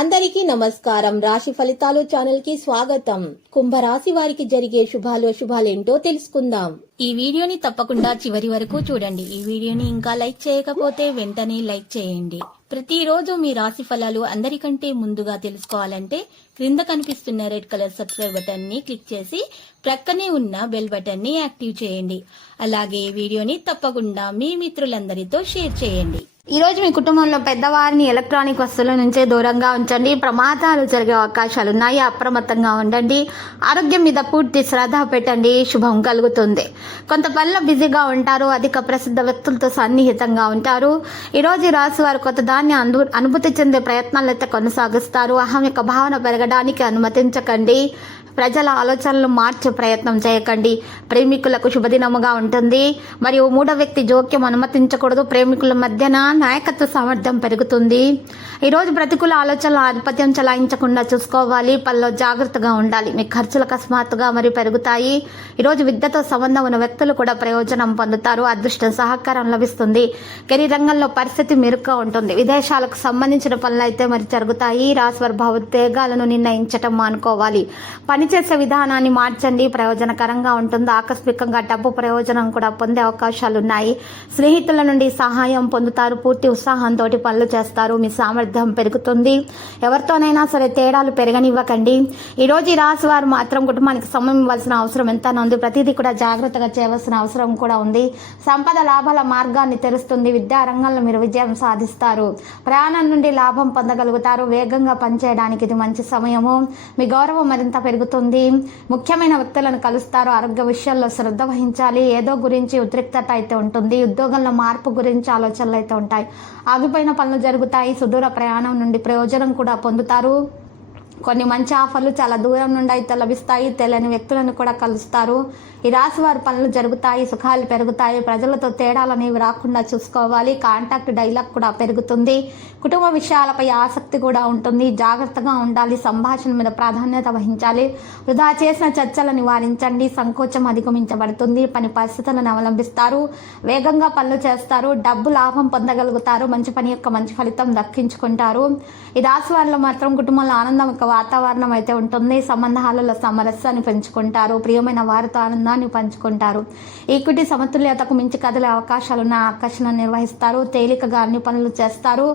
అందరికీ నమస్కారం. రాశి ఫలితాలు ఛానల్ కి స్వాగతం. కుంభరాశి వారికి జరిగే శుభాలేంటో తెలుసుకుందాం. ఈ వీడియోని తప్పకుండా చివరి వరకు చూడండి. ఈ వీడియోని ఇంకా లైక్ చేయకపోతే వెంటనే లైక్ చేయండి. ప్రతిరోజు మీ రాశి ఫలాలు అందరికంటే ముందుగా తెలుసుకోవాలంటే క్రింద కనిపిస్తున్న రెడ్ కలర్ సబ్స్క్రైబ్ బటన్ ని క్లిక్ చేసి ప్రక్కనే ఉన్న బెల్ బటన్ ని యాక్టివ్ చేయండి. అలాగే ఈ వీడియోని తప్పకుండా మీ మిత్రులందరితో షేర్ చేయండి. ఈ రోజు మీ కుటుంబంలో పెద్దవారిని ఎలక్ట్రానిక్ వస్తువుల నుంచే దూరంగా ఉంచండి. ప్రమాదాలు జరిగే అవకాశాలు ఉన్నాయి. అప్రమత్తంగా ఉండండి. ఆరోగ్యం మీద పూర్తి శ్రద్ధ పెట్టండి. శుభం కలుగుతుంది. కొంత పనిలో బిజీగా ఉంటారు. అధిక ప్రసిద్ధ వ్యక్తులతో సన్నిహితంగా ఉంటారు. ఈ రోజు ఈ రాశి వారు కొత్త దాన్ని అనుభూతి చెందే ప్రయత్నాలు అయితే కొనసాగిస్తారు. అహం యొక్క భావన పెరగడానికి అనుమతించకండి. ప్రజల ఆలోచనలు మార్చే ప్రయత్నం చేయకండి. ప్రేమికులకు శుభదినముగా ఉంటుంది. మరియు మూడో వ్యక్తి జోక్యం అనుమతించకూడదు. ప్రేమికుల మధ్యన నాయకత్వ సామర్థ్యం పెరుగుతుంది. ఈరోజు ప్రతికూల ఆలోచనలు ఆధిపత్యం చలాయించకుండా చూసుకోవాలి. పనిలో జాగ్రత్తగా ఉండాలి. మీ ఖర్చులు అకస్మాత్తుగా మరియు పెరుగుతాయి. ఈరోజు విద్యతో సంబంధం ఉన్న వ్యక్తులు కూడా ప్రయోజనం పొందుతారు. అదృష్టం సహకారం లభిస్తుంది. కెరీర్ రంగంలో పరిస్థితి మెరుగ్గా ఉంటుంది. విదేశాలకు సంబంధించిన పనులు అయితే మరి జరుగుతాయి. రాశివారి భావోద్వేగాలను నిర్ణయించటం మానుకోవాలి. పనిచేసే విధానాన్ని మార్చండి. ప్రయోజనకరంగా ఉంటుంది. ఆకస్మికంగా డబ్బు ప్రయోజనం కూడా పొందే అవకాశాలు ఉన్నాయి. స్నేహితుల నుండి సహాయం పొందుతారు. పూర్తి ఉత్సాహంతో పనులు చేస్తారు. మీ సామర్థ్యం పెరుగుతుంది. ఎవరితోనైనా సరే తేడాలు పెరగనివ్వకండి. ఈరోజు ఈ రాశి వారు మాత్రం కుటుంబానికి సమయం ఇవ్వాల్సిన అవసరం ఎంతైనా ఉంది. ప్రతిదీ కూడా జాగ్రత్తగా చేయవలసిన అవసరం కూడా ఉంది. సంపద లాభాల మార్గాన్ని తెరుస్తుంది. విద్యా రంగంలో మీరు విజయం సాధిస్తారు. ప్రయాణం నుండి లాభం పొందగలుగుతారు. వేగంగా పనిచేయడానికి ఇది మంచి సమయము. మీ గౌరవం మరింత పెరుగుతుంది. ముఖ్యమైన వ్యక్తులను కలుస్తారు. ఆరోగ్య విషయాల్లో శ్రద్ధ వహించాలి. ఏదో గురించి ఉద్రిక్తత అయితే ఉంటుంది. ఉద్యోగంలో మార్పు గురించి ఆలోచనలు అయితే ఉంటాయి. ఆగిపోయిన పనులు జరుగుతాయి. సుదూర ప్రయాణం నుండి ప్రయోజనం కూడా పొందుతారు. కొన్ని మంచి ఆఫర్లు చాలా దూరం నుండి అయితే లభిస్తాయి. తెలియని వ్యక్తులను కూడా కలుస్తారు. ఈ రాశి వారి పనులు జరుగుతాయి. సుఖాలు పెరుగుతాయి. ప్రజలతో తేడాలు అనేవి రాకుండా చూసుకోవాలి. కాంటాక్ట్ డైలాగ్ కూడా పెరుగుతుంది. కుటుంబ విషయాలపై ఆసక్తి కూడా ఉంటుంది. జాగ్రత్తగా ఉండాలి. సంభాషణ మీద ప్రాధాన్యత వహించాలి. వృధా చేసిన చర్చలు నివారించండి. సంకోచం అధిగమించబడుతుంది. పని పరిస్థితులను అవలంబిస్తారు. వేగంగా పనులు చేస్తారు. డబ్బు లాభం పొందగలుగుతారు. మంచి పని యొక్క మంచి ఫలితం దక్కించుకుంటారు. ఈ రాశి వారిలో మాత్రం కుటుంబంలో ఆనందం వాతావరణం అయితే ఉంటుంది. సంబంధాలలో సామరస్యాన్ని పెంచుకుంటారు. ప్రియమైన వారితో ఆనందాన్ని పంచుకుంటారు. ఈక్విటీ సమతుల్యతకు మించి కదిలే అవకాశాలున్న ఆకర్షణ నిర్వహిస్తారు. తేలికగా అన్ని పనులు చేస్తారు.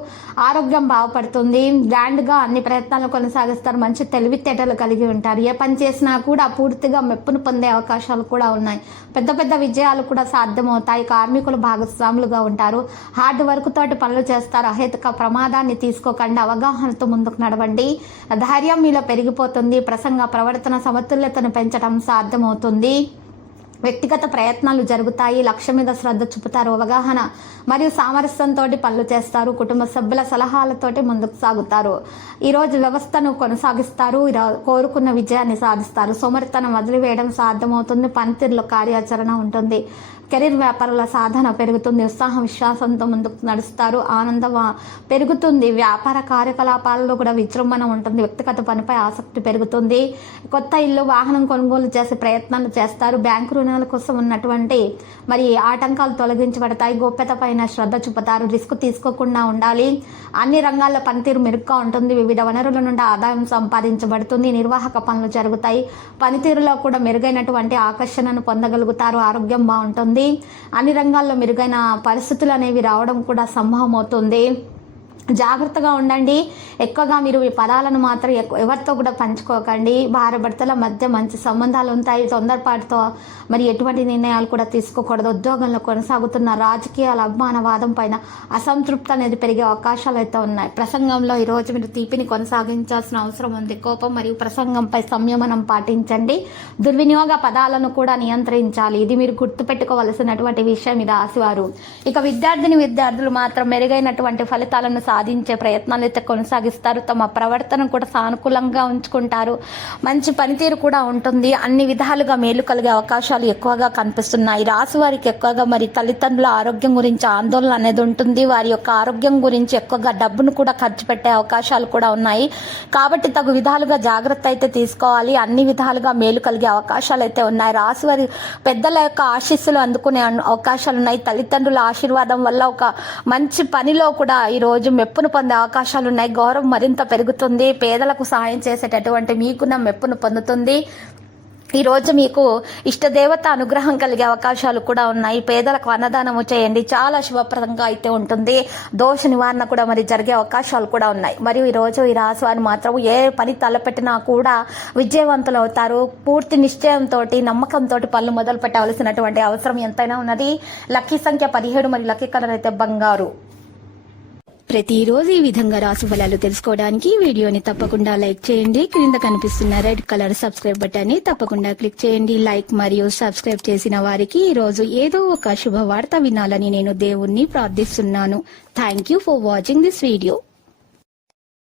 ఆరోగ్యం బాగుపడుతుంది. గ్రాండ్గా అన్ని ప్రయత్నాలు కొనసాగిస్తారు. మంచి తెలివితేటలు కలిగి ఉంటారు. ఏ పని చేసినా కూడా పూర్తిగా మెప్పును పొందే అవకాశాలు కూడా ఉన్నాయి. పెద్ద పెద్ద విజయాలు కూడా సాధ్యమవుతాయి. కార్మికులు భాగస్వాములుగా ఉంటారు. హార్డ్ వర్క్ తోటి పనులు చేస్తారు. అహేతుక ప్రమాదాన్ని తీసుకోకండి. అవగాహనతో ముందుకు నడవండి. ధైర్యం మీలో పెరిగిపోతుంది. ప్రవర్తన సమతుల్యతను పెంచడం సాధ్యమవుతుంది. వ్యక్తిగత ప్రయత్నాలు జరుగుతాయి. లక్ష్యం మీద శ్రద్ధ చూపుతారు. అవగాహన మరియు సామరస్యంతో పనులు చేస్తారు. కుటుంబ సభ్యుల సలహాలతోటి ముందుకు సాగుతారు. ఈరోజు వ్యవస్థను కొనసాగిస్తారు. కోరుకున్న విజయాన్ని సాధిస్తారు. సోమరితనం వదిలివేయడం సాధ్యమవుతుంది. పనితీరులో కార్యాచరణ ఉంటుంది. కెరీర్ వ్యాపారాల సాధన పెరుగుతుంది. ఉత్సాహం విశ్వాసంతో ముందుకు నడుస్తారు. ఆనందం పెరుగుతుంది. వ్యాపార కార్యకలాపాలలో కూడా విజృంభణ ఉంటుంది. వ్యక్తిగత పనిపై ఆసక్తి పెరుగుతుంది. కొత్త ఇల్లు వాహనం కొనుగోలు చేసే ప్రయత్నాలు చేస్తారు. బ్యాంకు రుణాల కోసం ఉన్నటువంటి ఆటంకాలు తొలగించబడతాయి. గోప్యత పైన శ్రద్ధ చూపుతారు. రిస్క్ తీసుకోకుండా ఉండాలి. అన్ని రంగాల్లో పనితీరు మెరుగ్గా ఉంటుంది. వివిధ వనరుల నుండి ఆదాయం సంపాదించబడుతుంది. నిర్వాహక పనులు జరుగుతాయి. పనితీరులో కూడా మెరుగైనటువంటి ఆకర్షణను పొందగలుగుతారు. ఆరోగ్యం బాగుంటుంది. అన్ని రంగాల్లో మెరుగైన పరిస్థితులు అనేవి రావడం కూడా సంభవం అవుతుంది. జాగ్రత్తగా ఉండండి. ఎక్కువగా మీరు మీ పదాలను మాత్రం ఎవరితో కూడా పంచుకోకండి. భార్య భర్తల మధ్య మంచి సంబంధాలు ఉంటాయి. తొందరపాటుతో ఎటువంటి నిర్ణయాలు కూడా తీసుకోకూడదు. ఉద్యోగంలో కొనసాగుతున్న రాజకీయాల అభిమానవాదం పైన అసంతృప్తి అనేది పెరిగే అవకాశాలు అయితే ఉన్నాయి. ప్రసంగంలో ఈరోజు మీరు తీపిని కొనసాగించాల్సిన అవసరం ఉంది. కోపం మరియు ప్రసంగంపై సంయమనం పాటించండి. దుర్వినియోగ పదాలను కూడా నియంత్రించాలి. ఇది మీరు గుర్తుపెట్టుకోవలసినటువంటి విషయం. ఇది రాశివారు. ఇక విద్యార్థులు మాత్రం మెరుగైనటువంటి ఫలితాలను సాధించే ప్రయత్నాలు అయితే కొనసాగిస్తారు. తమ ప్రవర్తన కూడా సానుకూలంగా ఉంచుకుంటారు. మంచి పనితీరు కూడా ఉంటుంది. అన్ని విధాలుగా మేలు కలిగే అవకాశాలు ఎక్కువగా కనిపిస్తున్నాయి. రాశి వారికి ఎక్కువగా తల్లిదండ్రుల ఆరోగ్యం గురించి ఆందోళన అనేది ఉంటుంది. వారి యొక్క ఆరోగ్యం గురించి ఎక్కువగా డబ్బును కూడా ఖర్చు పెట్టే అవకాశాలు కూడా ఉన్నాయి. కాబట్టి తగు విధాలుగా జాగ్రత్త అయితే తీసుకోవాలి. అన్ని విధాలుగా మేలు కలిగే అవకాశాలు అయితే ఉన్నాయి. రాశి వారి పెద్దల యొక్క ఆశీస్సులు అందుకునే అవకాశాలు ఉన్నాయి. తల్లిదండ్రుల ఆశీర్వాదం వల్ల ఒక మంచి పనిలో కూడా ఈరోజు మెప్పును పొందే అవకాశాలు ఉన్నాయి. గౌరవం మరింత పెరుగుతుంది. పేదలకు సాయం చేసేటటువంటి మీకున్న మెప్పును పొందుతుంది. ఈ రోజు మీకు ఇష్టదేవత అనుగ్రహం కలిగే అవకాశాలు కూడా ఉన్నాయి. పేదలకు అన్నదానము చేయండి, చాలా శుభప్రదంగా అయితే ఉంటుంది. దోష నివారణ కూడా మరి జరిగే అవకాశాలు కూడా ఉన్నాయి. మరియు ఈ రోజు ఈ రాశి వారు మాత్రం ఏ పని తలపెట్టినా కూడా విజయవంతులు అవుతారు. పూర్తి నిశ్చయంతో, నమ్మకంతో పనులు మొదలు పెట్టవలసినటువంటి అవసరం ఎంతైనా ఉన్నది. లక్కీ సంఖ్య 17 మరియు లక్కీ కలర్ అయితే బంగారు. ప్రతిరోజు ఈ విధంగా రాశి ఫలాలు తెలుసుకోవడానికి వీడియోని తప్పకుండా లైక్ చేయండి. క్రింద కనిపిస్తున్న రెడ్ కలర్ సబ్స్క్రైబ్ బటన్ ని తప్పకుండా క్లిక్ చేయండి. లైక్ మరియు సబ్స్క్రైబ్ చేసిన వారికి ఈ రోజు ఏదో ఒక శుభవార్త వినాలని నేను దేవుణ్ణి ప్రార్థిస్తున్నాను. Thank you for watching this video.